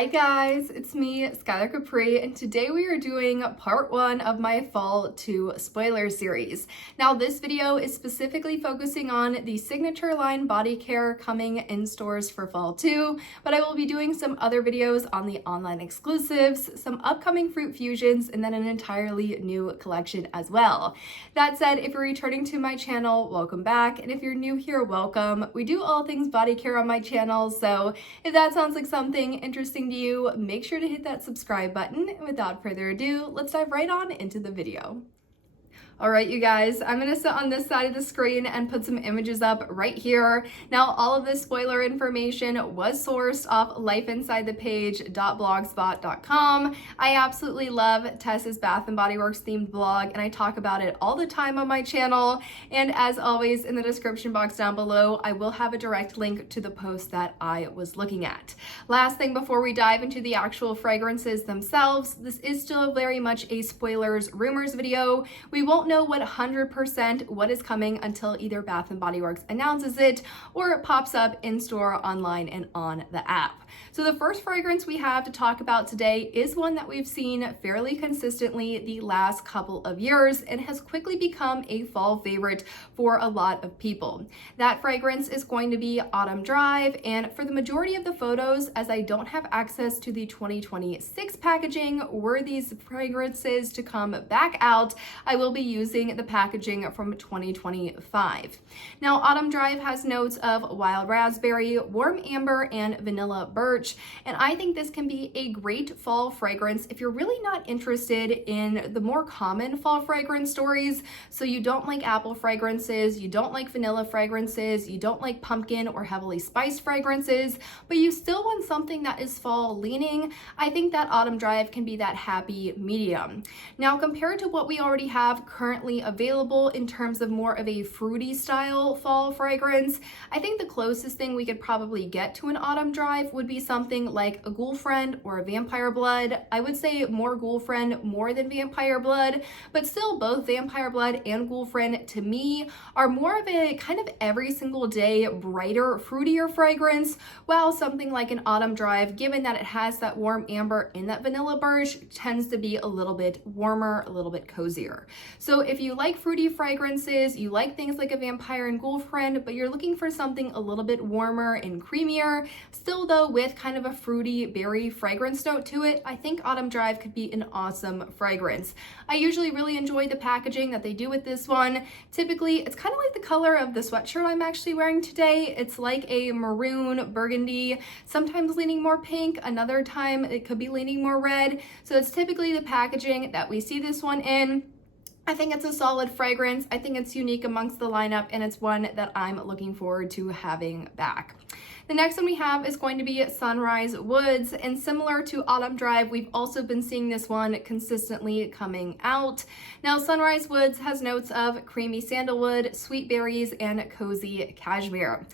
Hi guys, it's me, Skylar Capri, and today we are doing part 1 of my Fall 2 spoiler series. Now this video is specifically focusing on the Signature line body care coming in stores for Fall 2, but I will be doing some other videos on the online exclusives, some upcoming fruit fusions, and then an entirely new collection as well. That said, if you're returning to my channel, welcome back, and if you're new here, welcome. We do all things body care on my channel, so if that sounds like something interesting to you, make sure to hit that subscribe button. And without further ado, let's dive right on into the video. All right, you guys, I'm gonna sit on this side of the screen and put some images up right here. Now, all of this spoiler information was sourced off lifeinsidethepage.blogspot.com. I absolutely love Tess's Bath & Body Works themed blog, and I talk about it all the time on my channel. And as always, in the description box down below, I will have a direct link to the post that I was looking at. Last thing before we dive into the actual fragrances themselves, this is still very much a spoilers rumors video. We won't know what 100% what is coming until either Bath & Body Works announces it or it pops up in store, online, and on the app. So the first fragrance we have to talk about today is one that we've seen fairly consistently the last couple of years and has quickly become a fall favorite for a lot of people. That fragrance is going to be Autumn Drive, and for the majority of the photos, as I don't have access to the 2026 packaging, were these fragrances to come back out, I will be using the packaging from 2025. Now, Autumn Drive has notes of wild raspberry, warm amber, and vanilla birch, and I think this can be a great fall fragrance if you're really not interested in the more common fall fragrance stories. So you don't like apple fragrances, you don't like vanilla fragrances, you don't like pumpkin or heavily spiced fragrances, but you still want something that is fall leaning. I think that Autumn Drive can be that happy medium. Now, compared to what we already have currently available in terms of more of a fruity style fall fragrance, I think the closest thing we could probably get to an Autumn Drive would be something like a Ghoul Friend or a Vampire Blood. I would say more Ghoul Friend more than Vampire Blood, but still both Vampire Blood and Ghoul Friend to me are more of a kind of every single day brighter, fruitier fragrance, while something like an Autumn Drive, given that it has that warm amber and that vanilla birch, tends to be a little bit warmer, a little bit cozier. So if you like fruity fragrances, you like things like a Vampire and Ghoul Friend, but you're looking for something a little bit warmer and creamier, still though with kind of a fruity berry fragrance note to it, I think Autumn Drive could be an awesome fragrance. I usually really enjoy the packaging that they do with this one. Typically, it's kind of like the color of the sweatshirt I'm actually wearing today. It's like a maroon burgundy, sometimes leaning more pink, another time it could be leaning more red. So it's typically the packaging that we see this one in. I think it's a solid fragrance. I think it's unique amongst the lineup, and it's one that I'm looking forward to having back. The next one we have is going to be Sunrise Woods, and similar to Autumn Drive, we've also been seeing this one consistently coming out. Now, Sunrise Woods has notes of creamy sandalwood, sweet berries, and cozy cashmere.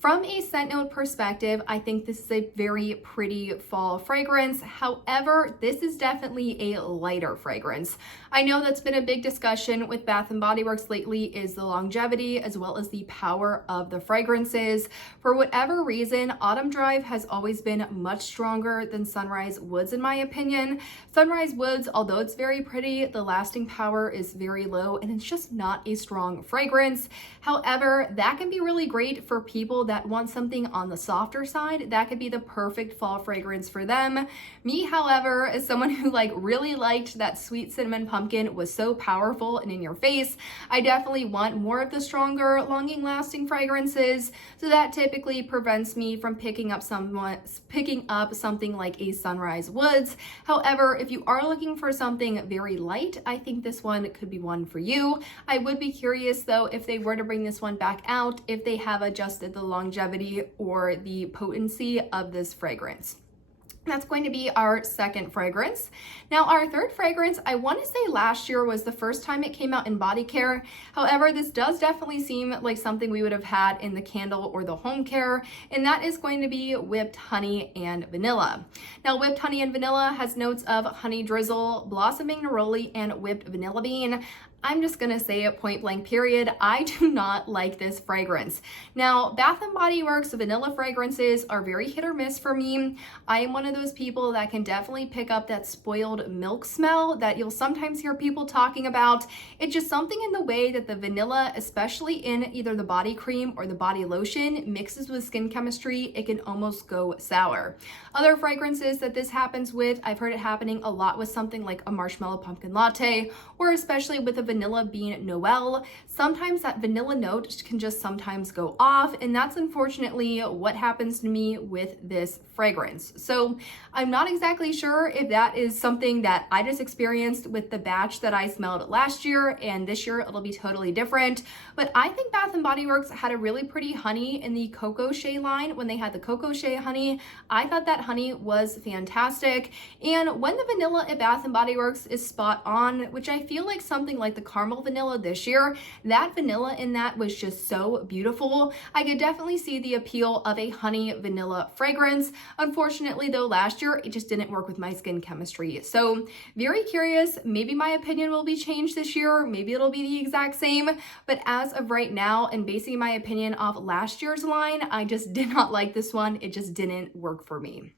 From a scent note perspective, I think this is a very pretty fall fragrance. However, this is definitely a lighter fragrance. I know that's been a big discussion with Bath & Body Works lately, is the longevity as well as the power of the fragrances. For whatever reason, Autumn Drive has always been much stronger than Sunrise Woods in my opinion. Sunrise Woods, although it's very pretty, the lasting power is very low and it's just not a strong fragrance. However, that can be really great for people that want something on the softer side. That could be the perfect fall fragrance for them. Me, however, as someone who really liked that sweet cinnamon pumpkin, was so powerful and in your face, I definitely want more of the stronger, longing lasting fragrances. So that typically prevents me from picking up something like a Sunrise Woods. However, if you are looking for something very light, I think this one could be one for you. I would be curious though, if they were to bring this one back out, if they have adjusted the longevity or the potency of this fragrance. That's going to be our second fragrance. Now, our third fragrance, I want to say last year was the first time it came out in body care. However, this does definitely seem like something we would have had in the candle or the home care, and that is going to be Whipped Honey and Vanilla. Now, Whipped Honey and Vanilla has notes of honey drizzle, blossoming neroli, and whipped vanilla bean. I'm just gonna say it point blank period, I do not like this fragrance. Now, Bath & Body Works vanilla fragrances are very hit or miss for me. I am one of those people that can definitely pick up that spoiled milk smell that you'll sometimes hear people talking about. It's just something in the way that the vanilla, especially in either the body cream or the body lotion, mixes with skin chemistry, it can almost go sour. Other fragrances that this happens with, I've heard it happening a lot with something like a marshmallow pumpkin latte, or especially with a vanilla bean Noel. Sometimes that vanilla note can just sometimes go off, and that's unfortunately what happens to me with this fragrance. So I'm not exactly sure if that is something that I just experienced with the batch that I smelled last year, and this year it'll be totally different. But I think Bath & Body Works had a really pretty honey in the Cocoa Shea line when they had the Cocoa Shea honey. I thought that honey was fantastic. And when the vanilla at Bath & Body Works is spot on, which I feel like something like the caramel vanilla this year, that vanilla in that was just so beautiful. I could definitely see the appeal of a honey vanilla fragrance. Unfortunately though, last year it just didn't work with my skin chemistry. So very curious, maybe my opinion will be changed this year, maybe it'll be the exact same, but as of right now and basing my opinion off last year's line, I just did not like this one. It just didn't work for me.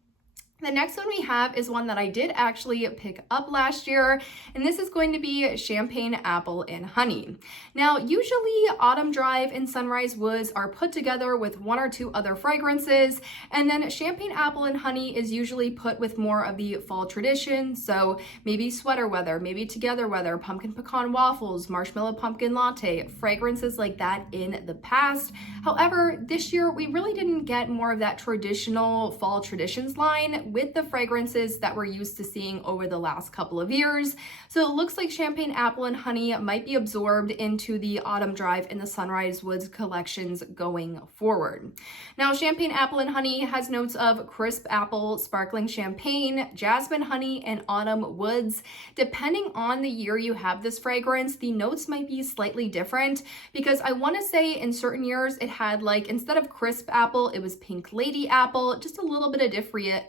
The next one we have is one that I did actually pick up last year, and this is going to be Champagne Apple and Honey. Now, usually Autumn Drive and Sunrise Woods are put together with one or two other fragrances, and then Champagne Apple and Honey is usually put with more of the fall tradition, so maybe sweater weather, maybe together weather, pumpkin pecan waffles, marshmallow pumpkin latte, fragrances like that in the past. However, this year we really didn't get more of that traditional fall traditions line with the fragrances that we're used to seeing over the last couple of years. So it looks like Champagne Apple and Honey might be absorbed into the Autumn Drive and the Sunrise Woods collections going forward. Now, Champagne Apple and Honey has notes of crisp apple, sparkling champagne, jasmine honey, and autumn woods. Depending on the year you have this fragrance, the notes might be slightly different, because I want to say in certain years it had, like, instead of crisp apple, it was pink lady apple, just a little bit of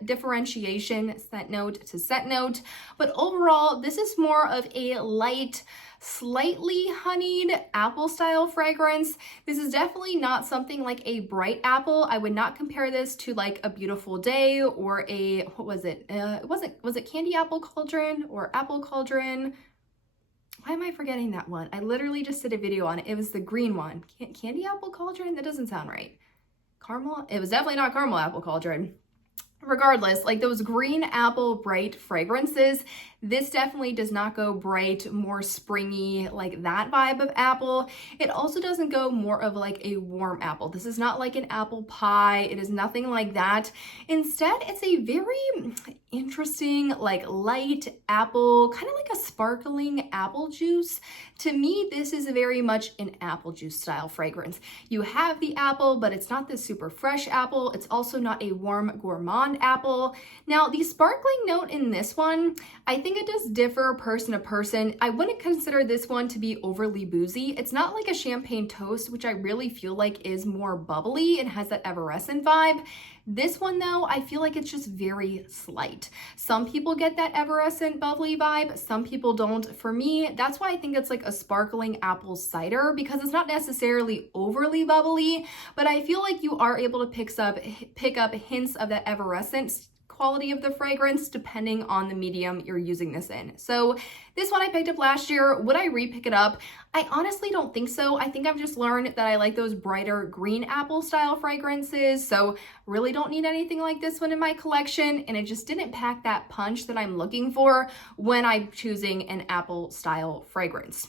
differentiation scent note to scent note. But overall, this is more of a light, slightly honeyed apple style fragrance. This is definitely not something like a bright apple. I would not compare this to like a Beautiful Day or a, what was it? Was it Candy Apple Cauldron or Apple Cauldron? Why am I forgetting that one? I literally just did a video on it. It was the green one. Candy Apple Cauldron? That doesn't sound right. Caramel? It was definitely not Caramel Apple Cauldron. Regardless, like those green apple bright fragrances, this definitely does not go bright, more springy, like that vibe of apple. It also doesn't go more of like a warm apple. This is not like an apple pie. It is nothing like that. Instead, it's a very interesting, like light apple, kind of like a sparkling apple juice. To me, this is very much an apple juice style fragrance. You have the apple, but it's not this super fresh apple. It's also not a warm gourmand apple. Now, the sparkling note in this one, I think it does differ person to person. I wouldn't consider this one to be overly boozy. It's not like a champagne toast, which I really feel like is more bubbly and has that effervescent vibe. This one though, I feel like it's just very slight. Some people get that effervescent bubbly vibe, some people don't. For me, that's why I think it's like a sparkling apple cider, because it's not necessarily overly bubbly, but I feel like you are able to pick up hints of that effervescence quality of the fragrance depending on the medium you're using this in. So this one I picked up last year. Would I re-pick it up? I honestly don't think so. I think I've just learned that I like those brighter green apple style fragrances, so really don't need anything like this one in my collection, and it just didn't pack that punch that I'm looking for when I'm choosing an apple style fragrance.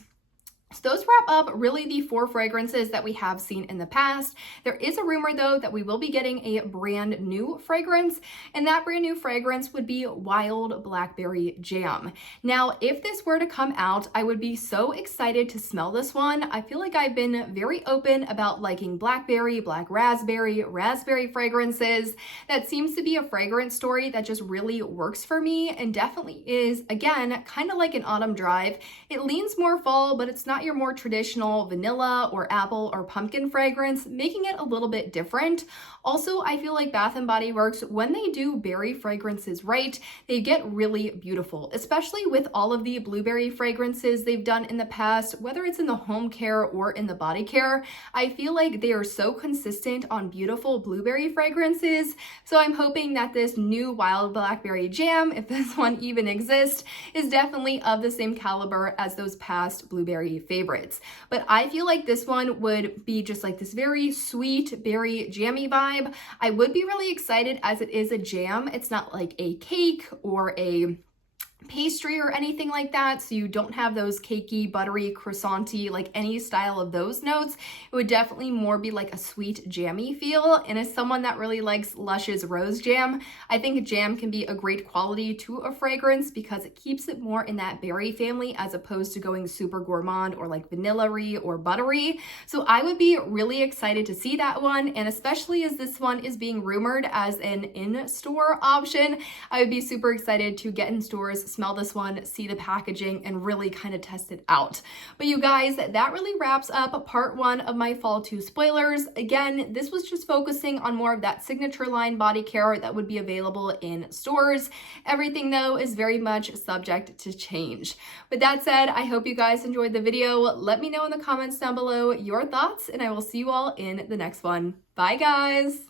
So those wrap up really the 4 fragrances that we have seen in the past. There is a rumor though that we will be getting a brand new fragrance, and that brand new fragrance would be Wild Blackberry Jam. Now, if this were to come out, I would be so excited to smell this one. I feel like I've been very open about liking blackberry, black raspberry, raspberry fragrances. That seems to be a fragrance story that just really works for me, and definitely is, again, kind of like an Autumn Drive. It leans more fall, but it's not not your more traditional vanilla or apple or pumpkin fragrance, making it a little bit different. Also, I feel like Bath & Body Works, when they do berry fragrances right, they get really beautiful, especially with all of the blueberry fragrances they've done in the past, whether it's in the home care or in the body care. I feel like they are so consistent on beautiful blueberry fragrances. So I'm hoping that this new Wild Blackberry Jam, if this one even exists, is definitely of the same caliber as those past blueberry favorites. But I feel like this one would be just like this very sweet berry jammy vibe. I would be really excited as it is a jam. It's not like a cake or a pastry or anything like that, so you don't have those cakey, buttery, croissanty, like any style of those notes. It would definitely more be like a sweet jammy feel. And as someone that really likes Lush's rose jam, I think jam can be a great quality to a fragrance because it keeps it more in that berry family as opposed to going super gourmand or like vanilla-y or buttery. So I would be really excited to see that one, and especially as this one is being rumored as an in-store option, I would be super excited to get in stores, smell this one, see the packaging, and really kind of test it out. But you guys, that really wraps up part 1 of my fall 2 spoilers. Again, this was just focusing on more of that signature line body care that would be available in stores. Everything though is very much subject to change. With that said, I hope you guys enjoyed the video. Let me know in the comments down below your thoughts, and I will see you all in the next one. Bye guys!